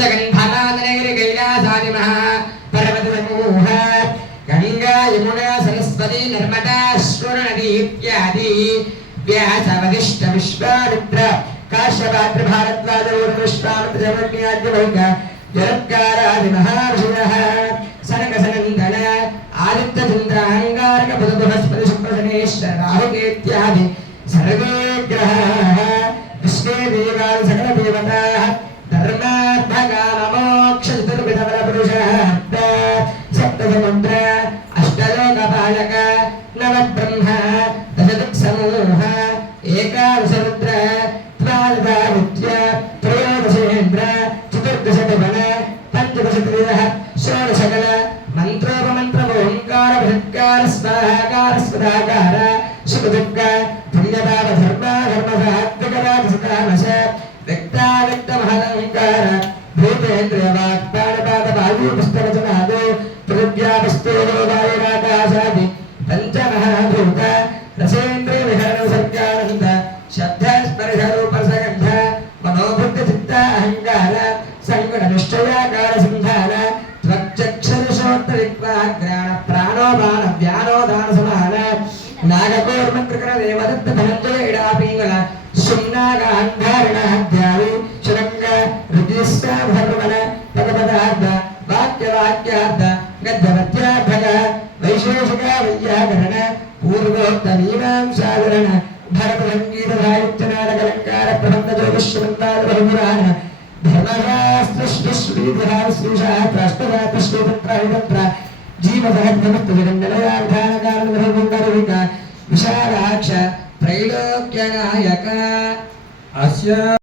జగన్ధనాదనగిరి కైలాసాదిమః పర్వత సమూహ గంగా యమునా సరస్వతి నర్మదా స్వర్ణనది ఇత్యాది వ్యాసవదిష్ట విశ్వామిత్ర కాశ్యపాత్ర భారద్వాజ విశ్వామిత్ర జమజ్ఞాద్యవైక జరత్కారాది మహర్షియః సనక సనందన ఆదిత్య చంద్ర అహంగారక బుధ బృహస్పతి శుక్ర శనేశ్వర రాహుకేత్యాది సప్త సముద్ర అష్టలోకపాలక నవబ్రహ్మ దశదిక్ సమూహ ఏకాదశరుద్ర ద్వాదశాదిత్య త్రయోదశేంద్ర చతుర్దశ భువన పంచదశ త్రిదః షోడశకల మంత్రోపమంత్ర ఓంకార బృహత్కార స్వాహాకార స్వదాకార సుఖదుఃఖ పుణ్యపాప ధర్మ ధర్మ సాత్వికరాజ సదామశ వ్యక్తావ్యక్త మహదంకార భూతేంద్ర వాక్పాణపాద వాయు పుస్తకచనాదో పంచమహాభూత రసేంద్రియ విహరణ సర్గానంద శబ్ద స్పర్శ రూప సగంధ మనోబుద్ధ చిత్త అహంకార సంకట నిశ్చయాకార సంధాన త్వచ్చక్షరశోత్తరిక్వాగ్రాణ ప్రాణోపాన వ్యానోదాన సమాన నాగకోర్మత్రికర దేవదత్త ధనంజయ ఇడాపింగళ సుమ్నాగాంధారణ ధ్యావి శురంగ రుజిస్సాభర్మణ పదపదార్థ వాక్యవాక్యార్థ వైశేషిక పూర్వోత్తమీమాం సాగరణ భరత సంగీత సాహిత్య నాటకలంకార ప్రబంధ జ్యోతిష్మంతాల బహుపురాణ ధర్మశాస్త్ర శ్రీశాస్త్రాష్టశాస్త్ర శ్రీతంత్ర విశాలాక్ష త్రైలోక్యనాయక అస్య